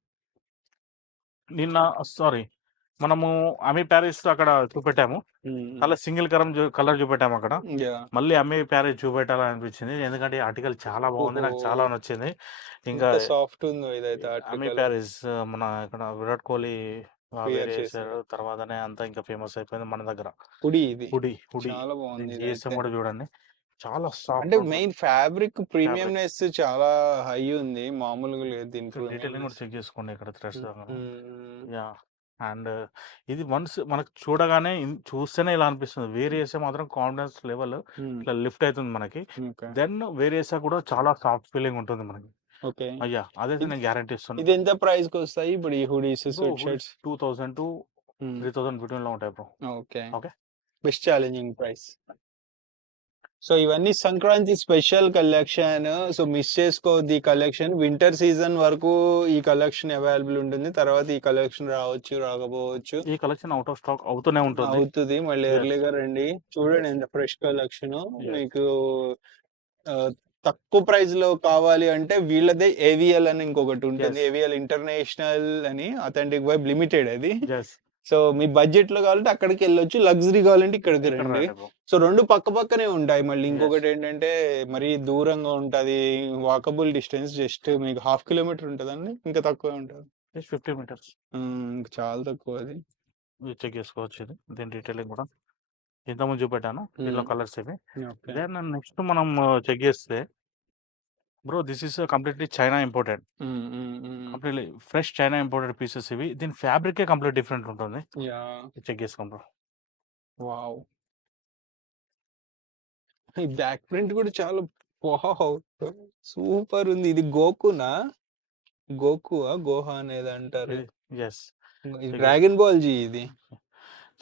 నిన్న సారీ మనము అమీ ప్యారిస్ అక్కడ చూపెట్టాము. అలా సింగిల్ కలర్ కలర్ చూపెట్టాము అక్కడ. మళ్ళీ అమ్మే ప్యారేజ్ చూపెట్టాలని అనిపించింది ఎందుకంటే ఆర్టికల్ చాలా బాగుంది. నాకు చాలా. నచ్చింది. ఇంకా సాఫ్ట్ అమీ ప్యారేజ్ మన ఇక్కడ విరాట్ కోహ్లీ చేశారు. తర్వాతనే అంతా ఇంకా ఫేమస్ అయిపోయింది మన దగ్గర. హుడి ఇది. హుడి హుడి. ఇదైతే. కూడా చూడండి. చాలా అంటే సాఫ్ట్ మెయిన్ ఫ్యాబ్రిక్ ప్రీమియంనెస్ చాలా హై ఉంది. మామూలుగా లేదు దీని డీటెయిలింగ్ కూడా చెక్ చేసుకోండి ఇక్కడ థ్రెడ్స్. యా అండ్ ఇది వన్స్ మనకు చూడగానే చూస్తేనే ఇలా అనిపిస్తుంది. వేరే వేసే మాత్రం కాన్ఫిడెన్స్ లెవెల్. ఇట్లా లిఫ్ట్ అవుతుంది మనకి. ఓకే. దెన్ వేరే వేసా కూడా చాలా సాఫ్ట్ ఫీలింగ్ ఉంటుంది మనకి. ఓకే. అయ్యా! అదైతే నేను గ్యారంటీ ఇస్తున్నాను. ఇది ఎంత ప్రైస్కి వస్తాయి ఇప్పుడు ఈ hoodies sweat shirts? Two thousand to three thousand బిట్వీన్లో ఉంటాయి bro. Okay. Okay. Best challenging price. So ఇవన్నీ Sankranti special collection. So miss చేసుకోవద్దు ఈ కలెక్షన్. వింటర్ సీజన్ వరకు ఈ కలెక్షన్ అవైలబుల్ ఉంటుంది. తర్వాత ఈ కలెక్షన్ రావచ్చు రాకపోవచ్చు. ఈ కలెక్షన్ అవుట్ ఆఫ్ స్టాక్ అవుతూనే ఉంటుంది. అవుతుంది. మళ్ళీ. ఎర్లీగా రండి. చూడండి ఎంత ఫ్రెష్ కలెక్షన్. మీకు తక్కువ ప్రైస్లో కావాలి అంటే వీళ్ళదే ఏవిఎల్ అని ఇంకొకటి ఉంటుంది. ఏవిఎల్ ఇంటర్నేషనల్ అని అథెంటిక్ వైబ్ లిమిటెడ్ అది. సో మీ బడ్జెట్లో కావాలంటే అక్కడికి వెళ్ళొచ్చు లగ్జరీ కావాలంటే ఇక్కడికి ఇక్కడ రండి. సో రెండు పక్క పక్కనే ఉంటాయి. మళ్ళీ. ఇంకొకటి ఏంటంటే మరీ దూరంగా ఉంటది వాకబుల్ డిస్టెన్స్ జస్ట్ మీకు హాఫ్ కిలోమీటర్ ఉంటదండి ఇంకా తక్కువ ఉంటుంది. జస్ట్ ఫిఫ్టీ మీటర్స్ ఇంకా చాలా తక్కువ అది. చెక్ చేసుకోవచ్చు ఇది దీని డీటెయిలింగ్ కూడా. ఇంతకుముందు చూపెట్టాను దీనిలో. కలర్స్ ఇవి. దెన్ నెక్స్ట్ మనం చెక్ చేస్తే bro this is completely China imported completely fresh China imported pieces ఇవి. దీని ఫ్యాబ్రికే కంప్లీట్ డిఫరెంట్ ఉంటుంది. యా చెక్ చేసుకోండి బ్రో వావ్ ఈ బ్యాక్ ప్రింట్ కూడా చాలా వావ్ సూపర్ ఉంది. ఇది గోకునా గోకువా గోహా అనేది అంటారు. ఎస్ డ్రాగన్ బాల్ జీ ఇది.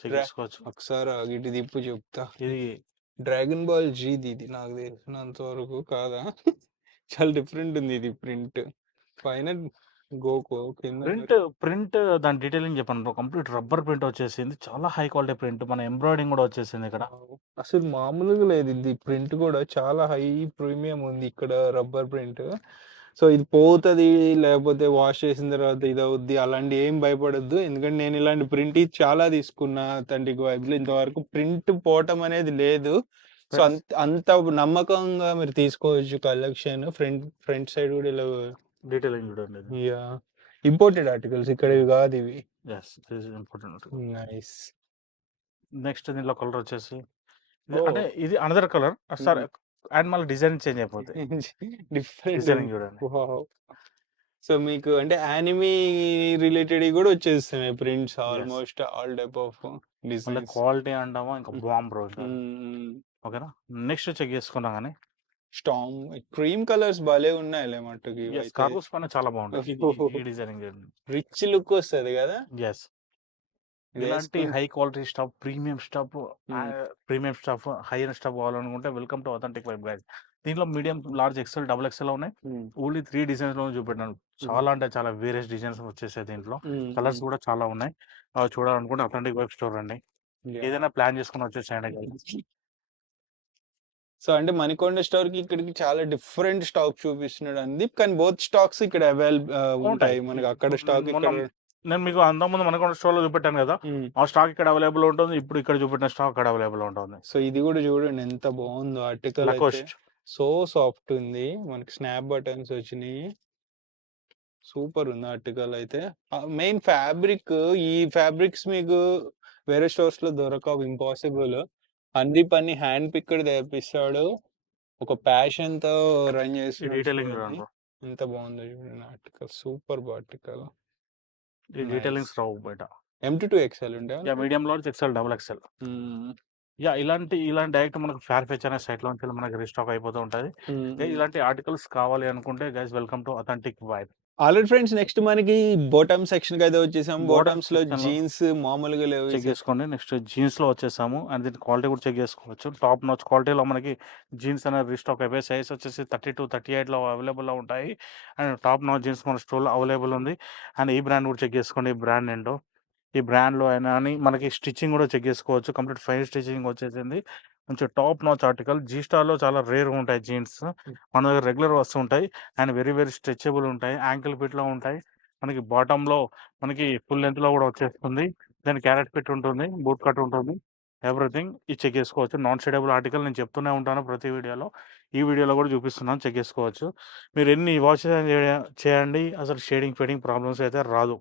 చేసుకోవచ్చు. ఒకసారి ఇటు దిప్పు చెప్తా. ఇది డ్రాగన్ బాల్ జీది ఇది నాకు తెలిసినంత వరకు కాదా? చాలా డిఫరెంట్ ఉంది ఇది ప్రింట్. పైన గోకు కింద ప్రింట్ ప్రింట్ దాని డీటెయిలింగ్ చెప్పండి కంప్లీట్ రబ్బర్ ప్రింట్ వచ్చేసింది. చాలా హై క్వాలిటీ ప్రింట్. మన ఎంబ్రాయిడింగ్ కూడా వచ్చేసింది ఇక్కడ. అసలు మామూలుగా లేదు ఇది. ప్రింట్ కూడా చాలా హై ప్రీమియం ఉంది ఇక్కడ రబ్బర్ ప్రింట్. సో ఇది పోతుంది లేకపోతే వాష్ చేసిన తర్వాత ఇది అవుద్ది అలాంటి ఏం భయపడద్దు. ఎందుకంటే నేను ఇలాంటి ప్రింట్ చాలా తీసుకున్నా తండ్రికి వైబ్లో ఇంతవరకు ప్రింట్ పోవటం అనేది లేదు. సో అంత అంత నమ్మకంగా మీరు తీసుకోవచ్చు కలెక్షన్. ఫ్రంట్ ఫ్రంట్ సైడ్ కూడా ఇలా డీటెయిలింగ్ చూడండి యా. ఇంపోర్టెడ్ ఆర్టికల్స్ ఇక్కడ ఇవి కాదు ఇవి. Yes important nice. నెక్స్ట్ దీనిలో కలర్ వచ్చేసి. ఇది. అంటే ఇది అనదర్ కలర్ సార్ అండ్ మళ్ళీ డిజైన్ చేంజ్ అయిపోతాయి. డిఫరెంట్ డిజైనింగ్ చూడండి. సో మీకు అంటే యానిమీ రిలేటెడ్ కూడా వచ్చేస్తున్నాయి prints. Almost all type of designs quality అంటామా? ఇంకా. బాంబ్ బ్రో ఓకేనా? నెక్స్ట్ చెక్ చేసుకున్నా కానీ స్టామ్ క్రీమ్ కలర్స్ భలే ఉన్నాయి మట్టుకి కార్గోస్ పైన చాలా బాగుంటుంది. ఈ డిజైనింగ్ రిచ్ లుక్ వస్తుంది కదా? ఎస్ ఇలాంటి high quality stuff premium stuff. Premium stuff high and stuff కావాలనుకుంటే welcome to authentic vibe guide. దీంట్లో medium large XL double XL ఉన్నాయి. ఓన్లీ త్రీ డిజైన్స్లో చూపెట్టాను చాలా అంటే చాలా వేరియస్ డిజైన్స్ వచ్చేసాయి దీంట్లో. కలర్స్ కూడా చాలా ఉన్నాయి. చూడాలనుకుంటే అథెంటిక్ వైబ్ స్టోర్ అండి. ఏదైనా ప్లాన్ చేసుకుని వచ్చేసేయండి. సో అంటే మణికొండ స్టోర్కి ఇక్కడికి చాలా డిఫరెంట్ స్టాక్ చూపిస్తున్నాడు అందీప్. కానీ బోత్ స్టాక్స్ ఇక్కడ అవైలబుల్ ఉంటాయి. మనకి అక్కడ స్టాక్ ఇక్కడ నేను మీకు అంతకుముందు మనకు స్టోర్లో చూపెట్టాను కదా. ఆ స్టాక్ ఇక్కడ అవైలబుల్ ఉంటుంది. ఇప్పుడు ఇక్కడ చూపెట్టిన స్టాక్ అక్కడ అవైలబుల్ ఉంటుంది. సో ఇది కూడా చూడండి ఎంత బాగుందో. ఆర్టికల్ సో సాఫ్ట్ ఉంది. మనకి స్నాప్ బటన్స్ వచ్చినాయి. సూపర్ ఉంది ఆర్టికల్ అయితే. మెయిన్ ఫ్యాబ్రిక్ ఈ ఫ్యాబ్రిక్స్ మీకు వేరే స్టోర్స్లో దొరకవు. ఇంపాసిబుల్. అన్ని పని హ్యాండ్ పిక్డ్ తెప్పిస్తాడు. ఒక ప్యాషన్తో రన్ చేసి డీటెయిలింగ్. ఎంత బాగుందో చూడండి ఆర్టికల్ సూపర్ ఆర్టికల్ డీటెయిలింగ్స్ రావు బయట. ఎం టు ఉంటే yeah medium large XL double XL yeah ఇలాంటి ఇలాంటి డైరెక్ట్ మనకు ఫేర్ ఫెచ్ అనే సైట్ లోంచి మనకి రీస్టాక్ అయిపోతూ ఉంటుంది. ఇలాంటి ఆర్టికల్స్ కావాలి అనుకుంటే guys welcome to authentic vibe already friends next మనకి బోటమ్ సెక్షన్కి అయితే వచ్చేసాం బోటమ్స్లో లో జీన్స్ మామూలుగా లేవు. చెక్ చేసుకోండి. నెక్స్ట్ జీన్స్లో వచ్చేసాము. అండ్ దీని క్వాలిటీ కూడా చెక్ చేసుకోవచ్చు. టాప్ నోచ్ క్వాలిటీలో మనకి జీన్స్ అనేది రీస్టాక్ అయిపోయి సైజ్ వచ్చేసి థర్టీ టు థర్టీ ఎయిట్లో అవైలబుల్లో ఉంటాయి. అండ్ టాప్ నోచ్ జీన్స్ మన స్టోర్లో అవైలబుల్ ఉంది. అండ్ ఈ బ్రాండ్ కూడా చెక్ చేసుకోండి. ఈ బ్రాండ్ ఏంటో. ఈ బ్రాండ్లో అయినా అని మనకి స్టిచ్చింగ్ కూడా చెక్ చేసుకోవచ్చు. కంప్లీట్ ఫైన్ స్టిచ్చింగ్ వచ్చేసింది. కొంచెం టాప్ నాచ్ ఆర్టికల్. జీ స్టార్లో చాలా రేర్గా ఉంటాయి జీన్స్. మన దగ్గర రెగ్యులర్ వస్తుంటాయి. అండ్ వెరీ వెరీ స్ట్రెచబుల్ ఉంటాయి. యాంకిల్ ఫిట్లో ఉంటాయి. మనకి బాటంలో మనకి ఫుల్ లెంత్లో కూడా వచ్చేస్తుంది. దాని క్యారెట్ ఫిట్ ఉంటుంది. బూట్ కట్ ఉంటుంది. ఎవ్రీథింగ్ ఇది చెక్ చేసుకోవచ్చు. నాన్ షేడబుల్ ఆర్టికల్ నేను చెప్తూనే ఉంటాను ప్రతి వీడియోలో. ఈ వీడియోలో కూడా చూపిస్తున్నాను. చెక్ చేసుకోవచ్చు. మీరు ఎన్ని వాచెస్ చేయండి. అసలు షేడింగ్ ఫీడింగ్ ప్రాబ్లమ్స్ అయితే రాదు.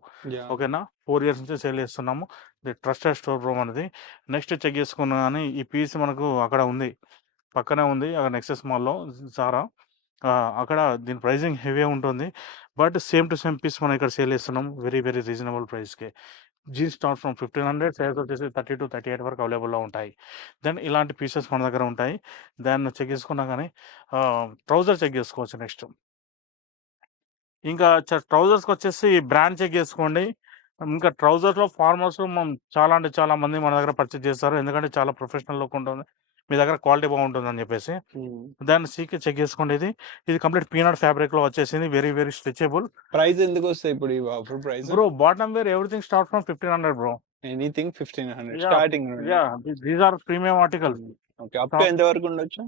ఓకేనా? ఫోర్ ఇయర్స్ నుంచి సేల్ చేస్తున్నాము. ఇది ట్రస్టెడ్ స్టోర్ రూమ్ అనేది. నెక్స్ట్ చెక్ చేసుకున్నా కానీ ఈ పీస్ మనకు అక్కడ ఉంది. పక్కనే ఉంది. అక్కడ నెక్సెస్ మాల్లో సారా. అక్కడ దీని ప్రైజింగ్ హెవీ ఉంటుంది. But same to same piece మనం ఇక్కడ సేల్ చేస్తున్నాం. వెరీ వెరీ రీజనబుల్ ప్రైస్కి. Jeans start from fifteen hundred size వచ్చేసి థర్టీ టు థర్టీ ఎయిట్ వరకు అవైలబుల్లో ఉంటాయి. దెన్ ఇలాంటి పీసెస్ మన దగ్గర ఉంటాయి. దాన్ని చెక్ చేసుకున్నా కానీ ట్రౌజర్ చెక్ చేసుకోవచ్చు నెక్స్ట్. ఇంకా ట్రౌజర్స్కి వచ్చేసి బ్రాండ్ చెక్ చేసుకోండి. ఇంకా ట్రౌజర్స్లో ఫార్మర్స్ మనం చాలా అంటే చాలా మంది మన దగ్గర పర్చేజ్ చేస్తారు. ఎందుకంటే చాలా ప్రొఫెషనల్ లుక్ ఉంటుంది. మీ దగ్గర క్వాలిటీ బాగుంటుంది అని చెప్పేసి దాన్ని సీకి చెక్ చేసుకోండి ఇది ఇది కంప్లీట్ పీనట్ ఫ్యాబ్రిక్లో వచ్చేసింది. వెరీ వెరీ స్ట్రెచబుల్ ప్రైస్ ఎందుకు వస్తాయి ఇప్పుడు ఈ offer price? Bro bottom wear everything start from fifteen hundred bro. Anything fifteen hundred. Starting ya these are premium article. Okay. Up to ఎంత వరకు ఉండొచ్చు?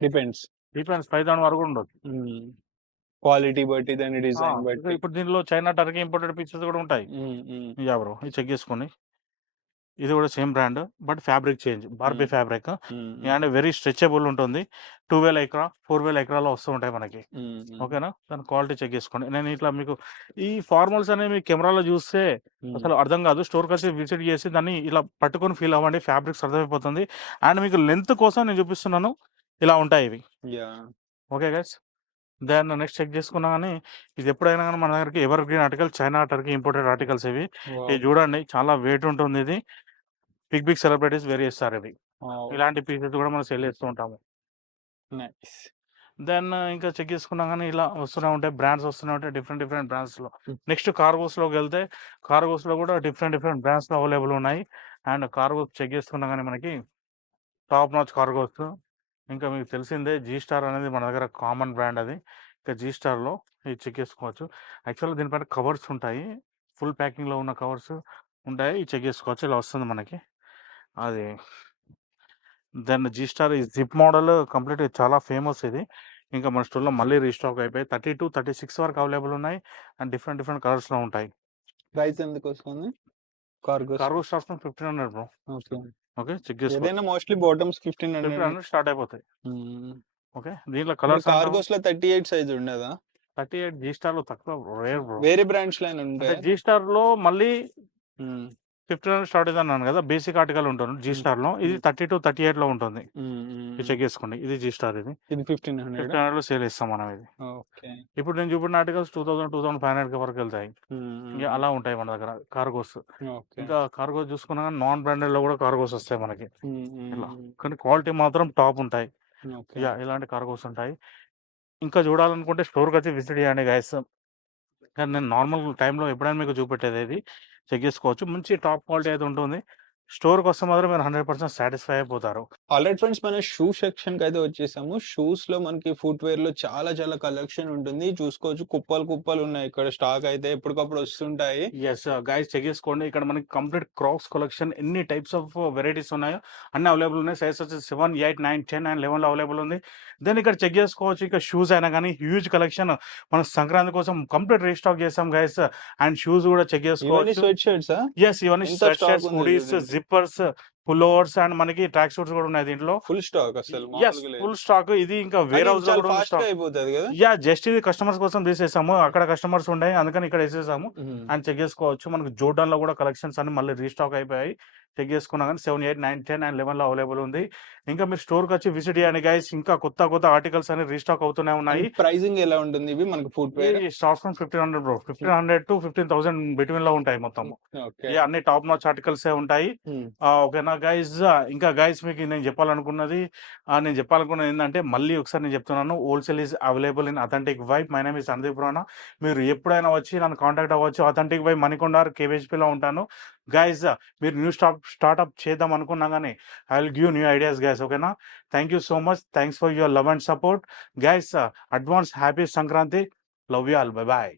డిపెండ్స్. డిపెండ్స్ ఫైవ్ థౌసండ్ వరకు ఉండదు quality బట్టి దాని! డిజైన్ బట్టి. ఇప్పుడు దీనిలో చైనా, టర్కీ ఇంపోర్టెడ్ పీసెస్ కూడా ఉంటాయి. యాహ్! బ్రో ఇది చెక్ చేసుకోండి. ఇది కూడా same brand but fabric change. Barbie. Fabric. And very stretchable ఉంటుంది. 12 ఎక్రా, 4000 ఎక్రాలో వస్తూ ఉంటాయి మనకి. ఓకేనా? దాని క్వాలిటీ చెక్ చేసుకోండి. నేను ఇట్లా మీకు ఈ ఫార్మల్స్ అనేవి కెమెరాలో చూస్తే. అసలు అర్థం కాదు. స్టోర్‌కొచ్చి విజిట్ చేసి దాన్ని ఇలా పట్టుకొని ఫీల్ అవ్వండి. ఫ్యాబ్రిక్స్ అర్థమైపోతుంది. అండ్ మీకు లెంత్ కోసం నేను చూపిస్తున్నాను. ఇలా ఉంటాయి ఇవి. Okay guys. Then next check చేసుకున్నా గానీ ఇది ఎప్పుడైనా గానీ మన దగ్గరికి evergreen article China, Turkey imported articles ఇవి. ఇది వావ్! చూడండి చాలా వెయిట్ ఉంటుంది ఇది. బిగ్ బిగ్ సెలబ్రిటీస్ వేర్ చేస్తారు ఇవి. ఇలాంటి పీసెస్ కూడా మనం సేల్ చేస్తూ ఉంటాము. దెన్ ఇంకా చెక్ చేసుకున్నా గానీ ఇలా వస్తూనే ఉంటాయి. బ్రాండ్స్ వస్తూనే ఉంటాయి. డిఫరెంట్ డిఫరెంట్ బ్రాండ్స్‌లో. హ్మ్. నెక్స్ట్ కార్గోస్‌లోకెళ్తే కార్గోస్‌లో కూడా డిఫరెంట్ డిఫరెంట్ బ్రాండ్స్‌లో అవైలబుల్ ఉన్నాయి. అండ్ కార్గోస్ చెక్ చేసుకున్నా గానీ మనకి టాప్ నాచ్ కార్గోస్. ఇంకా మీకు తెలిసిందే జీ స్టార్ అనేది మన దగ్గర కామన్ బ్రాండ్ అది. ఇంకా జీ స్టార్‌లో ఇది చెక్ చేసుకోవచ్చు. యాక్చువల్‌గా దీనిపైన కవర్స్ ఉంటాయి. ఫుల్ ప్యాకింగ్‌లో ఉన్న కవర్స్ ఉంటాయి. ఇది చెక్ చేసుకోవచ్చు. ఇలా వస్తుంది మనకి. అది దెన్ జీ స్టార్ ఈ జిప్ మోడల్ కంప్లీట్‌గా చాలా ఫేమస్ ఇది. ఇంకా మన స్టోర్‌లో మళ్ళీ రీస్టాక్ అయిపోయాయి. 32, 36 వరకు అవైలబుల్ ఉన్నాయి. అండ్ డిఫరెంట్ డిఫరెంట్ కలర్స్‌లో ఉంటాయి. Price ఎంతకొస్తుంది? Cargos. Cargo starts from 1500 bro. Okay. Okay. Check. ఏదైనా మోస్ట్‌లీ బాటమ్స్ 1500 1500 స్టార్ట్ అయిపోతాయి. ఓకే. దీంట్లో మరి కలర్స్ అంటావా? కార్గోస్‌లో 38 సైజ్ ఉండదా? 38 జీ స్టార్‌లో తక్కువ బ్రో. Rare bro. వేరే బ్రాండ్స్‌లో అయినా అంటే ఉంటాయా? జీ స్టార్‌లో మళ్ళీ 1500 స్టార్ట్ అయిద్ది అన్నాను కదా! బేసిక్ ఆర్టికల్ ఉంటుంది జీ హ్మ్. స్టార్‌లో. ఇది హ్మ్. 32, 38లో ఉంటుంది. హ్మ్. హ్మ్. ఇది హ్మ్. చెక్ చేసుకోండి. ఇది జీ స్టార్ ఇది. ఇది 1500 1500లో సేల్ చేస్తాం మనం ఇది. ఇప్పుడు నేను చూపెట్టిన ఆర్టికల్స్ 2000, 2500 వరకు వెళ్తాయి. హ్మ్. హ్మ్. ఇంక అలా ఉంటాయి మన దగ్గర కార్గోస్. ఇంకా కార్గోస్ చూసుకున్నా నాన్ బ్రాండెడ్‌లో కూడా కార్గోస్ వస్తాయి మనకి. ఇలా. కానీ క్వాలిటీ మాత్రం టాప్ ఉంటాయి. ఇలాంటి కార్గోస్ ఉంటాయి. ఇంకా చూడాలనుకుంటే స్టోర్‌కొచ్చి విజిట్ చేయండి గైస్. కానీ నేను నార్మల్ టైమ్‌లో ఎప్పుడైనా మీకు చూపెట్టేది ఇది. చెక్ చేసుకోవచ్చు. మంచి టాప్ క్వాలిటీ అయితే ఉంటుంది. స్టోర్‌కొస్తే మాత్రం మీరు 100% సాటిస్ఫై అయిపోతారు. ఆల్రైట్ ఫ్రెండ్స్ మనం షూ సెక్షన్‌కైతే వచ్చేసాము. షూస్‌లో మనకి ఫుట్‌వేర్‌లో చాలా చాలా కలెక్షన్ ఉంటుంది. చూసుకోవచ్చు కుప్పలు కుప్పలు ఉన్నాయి ఇక్కడ స్టాక్ అయితే ఎప్పటికప్పుడు వస్తుంటాయి. యెస్. గైస్ చెక్ చేసుకోండి. ఇక్కడ మనకి కంప్లీట్ క్రాక్స్ కలెక్షన్ ఎన్ని టైప్స్ ఆఫ్ వెరైటీస్ ఉన్నాయో అన్నీ అవైలబుల్ ఉన్నాయి. సైజ్ వచ్చేసి 7, 8, 9, 10 అండ్ 11లో అవైలబుల్ ఉంది. దెన్ ఇక్కడ చెక్ చేసుకోవచ్చు. ఇక షూస్ అయినా గానీ హ్యూజ్ కలెక్షన్ మనం సంక్రాంతి కోసం కంప్లీట్ రీస్టాక్ చేసాం గైస్. అండ్ షూస్ కూడా చెక్ చేసుకోవచ్చు. యెస్. ఇవన్నీ స్వెట్ షర్ట్స్, హుడీస్, చూడండి. జిప్పర్స్, పుల్లోవర్స్ అండ్ మనకి ట్రాక్ సూట్స్ కూడా ఉన్నాయి దీంట్లో. ఫుల్ స్టాక్ అసలు. Full stock. ఇది ఇంకా కానీ వేర్ హౌస్‌లో చాలా కూడా స్టాక్. యాహ్! జస్ట్ ఇది కస్టమర్స్ కోసం తీసేసాము. అక్కడ కస్టమర్స్ ఉండే అందుకని ఇక్కడ ఏసేసాము. హ్మ్. అండ్ చెక్ చేసుకోవచ్చు. మనకు జోర్డాన్‌లో కూడా కలెక్షన్స్ అన్నీ మళ్ళీ రీస్టాక్ అయిపోయాయి. చెక్ చేసుకున్నా గానీ 7, 8, 9, 10 అండ్ 11లో అవైలబుల్ ఉంది. ఇంకా మీరు స్టోర్‌కొచ్చి విజిట్ చేయండి గైస్. ఇంకా కొత్త కొత్త ఆర్టికల్స్ అన్ని రీస్టాక్ అవుతూనే ఉన్నాయి. అండ్ ప్రైజింగ్ ఎలా ఉంటుంది ఇవి మనకి? ఈ స్టార్ట్స్ ఫ్రమ్ 1500 బ్రో. 1500-15000 బిట్వీన్‌లో ఉంటాయి మొత్తము. ఓకే. యాహ్! అన్ని టాప్ నాచ్ ఆర్టికల్సే ఉంటాయి. ఓకేనా గైజ్ ఇంకా గైస్ మీకు నేను చెప్పాలనుకున్నది నేను చెప్పాలనుకున్నది ఏంటంటే మళ్ళీ ఒకసారి నేను చెప్తున్నాను. Wholesale is available in authentic vibe. My name is Sandeep Rana. మీరు ఎప్పుడైనా వచ్చి నన్ను కాంటాక్ట్ అవ్వచ్చు. అథెంటిక్ వైబ్ మణికొండ ఆర్ ఉంటాను. గైస్ మీరు న్యూ స్టాప్ స్టార్ట్అప్ చేద్దాం అనుకున్నా కానీ I will give new ideas guys. ఓకేనా? Thank you so much. Thanks for your love and support. Guys advance happy Sankranti. Love you all. Bye bye